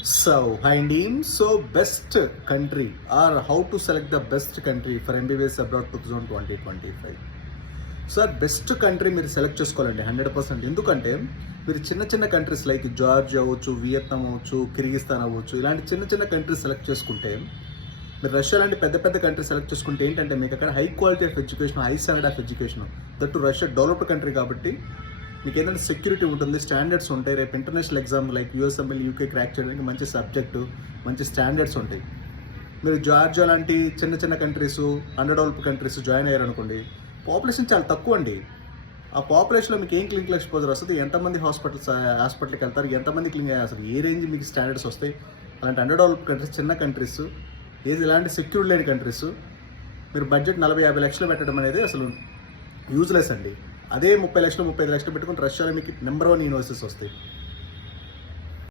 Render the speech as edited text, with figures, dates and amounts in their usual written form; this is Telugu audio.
Hi Neem. So best country or how to select the best country for MBBS abroad 2020-25. Sir best country మీరు సెలెక్ట్ చేసుకోవాలండి 100%. ఎందుకంటే మీరు చిన్న చిన్న కంట్రీస్ లైక్ జార్జియా అవ్వచ్చు, వియత్నాం అవ్వచ్చు, కిర్గిస్తాన్ అవ్వచ్చు, ఇలాంటి చిన్న చిన్న కంట్రీస్ సెలెక్ట్ చేసుకుంటే, మీరు రష్యా లాంటి పెద్ద పెద్ద కంట్రీస్ సెలెక్ట్ చేసుకుంటే ఏంటంటే మీకు అక్కడ high quality of education, high standard of education, that Russia developed country కాబట్టి మీకు ఏంటంటే సెక్యూరిటీ ఉంటుంది, స్టాండర్డ్స్ ఉంటాయి. రేపు international exam like USML, UK crack చేయడానికి మంచి సబ్జెక్టు, మంచి స్టాండర్డ్స్ ఉంటాయి. మీరు జార్జియా లాంటి చిన్న చిన్న countries, under developed countries join అయ్యారనుకోండి, పాపులేషన్ చాలా తక్కువ అండి. ఆ పాపులేషన్లో మీకు ఏం క్లినికల్ ఎక్స్పోజర్ వస్తుంది, ఎంతమంది హాస్పిటల్కి వెళ్తారు, ఎంతమంది క్లినిక్, అసలు ఏ రేంజ్ మీకు స్టాండర్డ్స్ వస్తాయి. అలాంటి అండర్ డెవలప్డ్ కంట్రీస్, చిన్న కంట్రీస్, ఏది ఇలాంటి సెక్యూర్ లేని కంట్రీస్ మీరు బడ్జెట్ 40-50 లక్షలు పెట్టడం అనేది అసలు యూజ్లెస్ అండి. అదే 30 లక్షలు 35 లక్షలు పెట్టుకుని రష్యాలో మీకు నెంబర్ 1 యూనివర్సిటీస్ వస్తాయి.